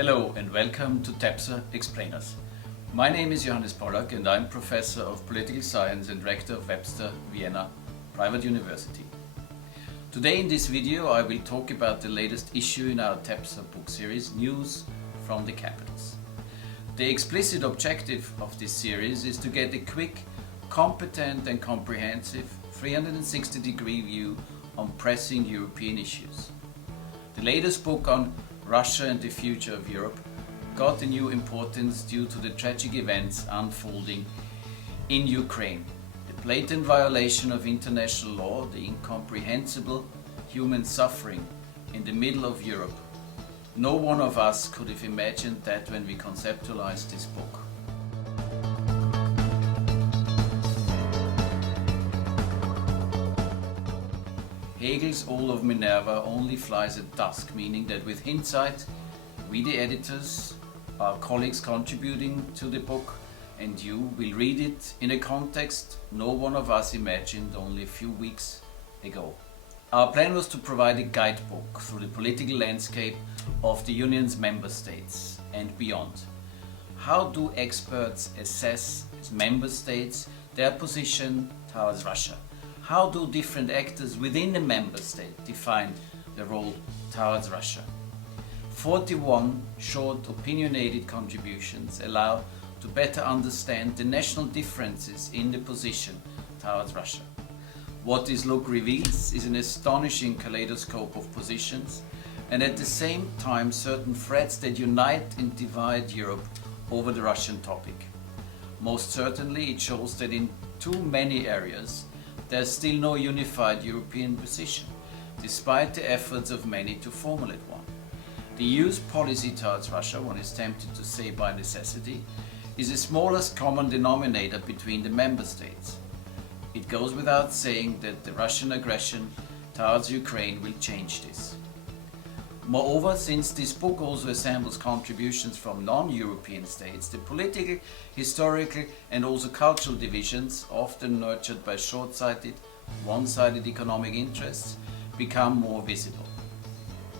Hello and welcome to TEPSA Explainers. My name is Johannes Pollack and I'm Professor of Political Science and Rector of Webster Vienna Private University. Today in this video I will talk about the latest issue in our TEPSA book series, News from the Capitals. The explicit objective of this series is to get a quick, competent and comprehensive 360-degree view on pressing European issues. The latest book on Russia and the future of Europe got a new importance due to the tragic events unfolding in Ukraine. The blatant violation of international law, the incomprehensible human suffering in the middle of Europe. No one of us could have imagined that when we conceptualized this book. Hegel's All of Minerva only flies at dusk, meaning that with hindsight, we the editors, our colleagues contributing to the book, and you will read it in a context no one of us imagined only a few weeks ago. Our plan was to provide a guidebook through the political landscape of the Union's member states and beyond. How do experts assess as member states their position towards Russia? How do different actors within a member state define their role towards Russia? 41 short opinionated contributions allow to better understand the national differences in the position towards Russia. What this look reveals is an astonishing kaleidoscope of positions and at the same time certain threads that unite and divide Europe over the Russian topic. Most certainly it shows that in too many areas there is still no unified European position, despite the efforts of many to formulate one. The EU's policy towards Russia, one is tempted to say by necessity, is the smallest common denominator between the member states. It goes without saying that the Russian aggression towards Ukraine will change this. Moreover, since this book also assembles contributions from non-European states, the political, historical and also cultural divisions, often nurtured by short-sighted, one-sided economic interests, become more visible.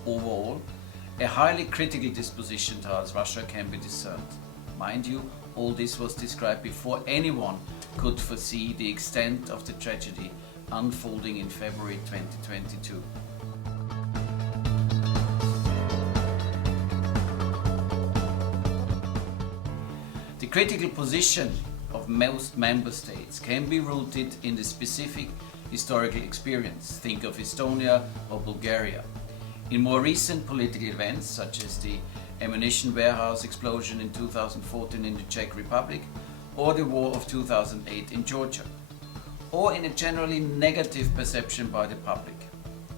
Overall, a highly critical disposition towards Russia can be discerned. Mind you, all this was described before anyone could foresee the extent of the tragedy unfolding in February 2022. The critical position of most member states can be rooted in the specific historical experience. Think of Estonia or Bulgaria. In more recent political events, such as the ammunition warehouse explosion in 2014 in the Czech Republic, or the war of 2008 in Georgia, or in a generally negative perception by the public.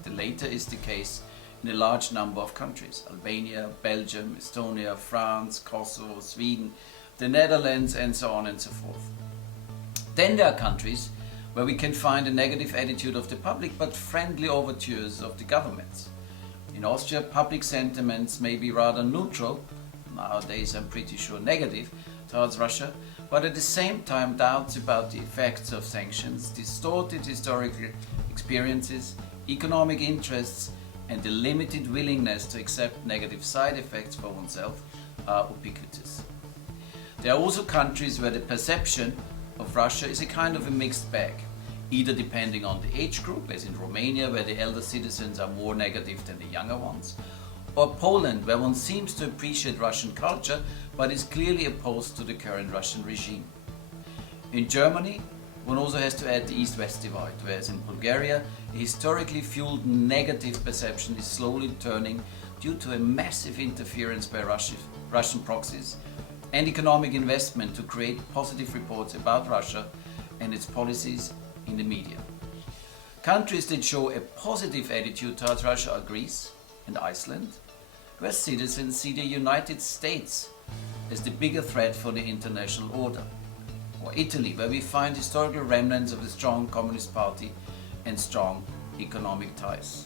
The latter is the case in a large number of countries: Albania, Belgium, Estonia, France, Kosovo, Sweden, the Netherlands and so on and so forth. Then there are countries where we can find a negative attitude of the public but friendly overtures of the governments. In Austria, public sentiments may be rather neutral, nowadays I'm pretty sure negative, towards Russia, but at the same time doubts about the effects of sanctions, distorted historical experiences, economic interests and the limited willingness to accept negative side effects for oneself are ubiquitous. There are also countries where the perception of Russia is a kind of a mixed bag, either depending on the age group, as in Romania, where the elder citizens are more negative than the younger ones, or Poland, where one seems to appreciate Russian culture but is clearly opposed to the current Russian regime. In Germany, one also has to add the East-West divide, whereas in Bulgaria, a historically fueled negative perception is slowly turning due to a massive interference by Russian proxies and economic investment to create positive reports about Russia and its policies in the media. Countries that show a positive attitude towards Russia are Greece and Iceland, where citizens see the United States as the bigger threat for the international order, or Italy, where we find historical remnants of the strong Communist Party and strong economic ties.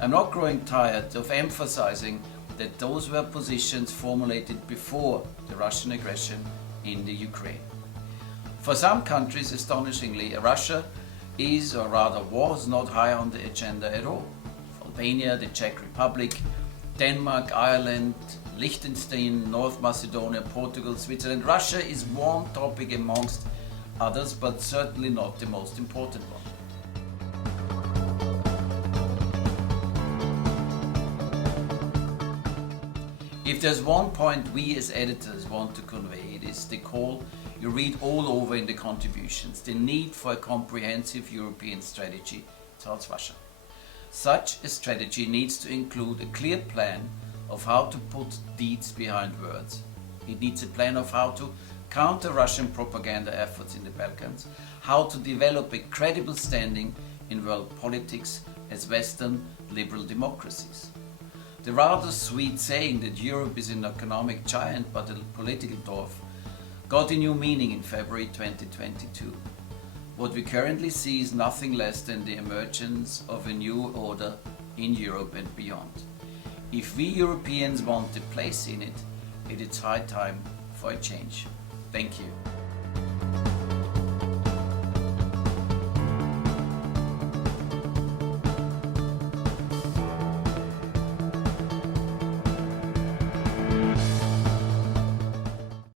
I'm not growing tired of emphasizing that those were positions formulated before the Russian aggression in the Ukraine. For some countries, astonishingly, Russia is, or rather was, not high on the agenda at all. For Albania, the Czech Republic, Denmark, Ireland, Liechtenstein, North Macedonia, Portugal, Switzerland. Russia is one topic amongst others, but certainly not the most important one. If there's one point we as editors want to convey, it is the call you read all over in the contributions, the need for a comprehensive European strategy towards Russia. Such a strategy needs to include a clear plan of how to put deeds behind words. It needs a plan of how to counter Russian propaganda efforts in the Balkans, how to develop a credible standing in world politics as Western liberal democracies. The rather sweet saying that Europe is an economic giant but a political dwarf got a new meaning in February 2022. What we currently see is nothing less than the emergence of a new order in Europe and beyond. If we Europeans want a place in it, it is high time for a change. Thank you.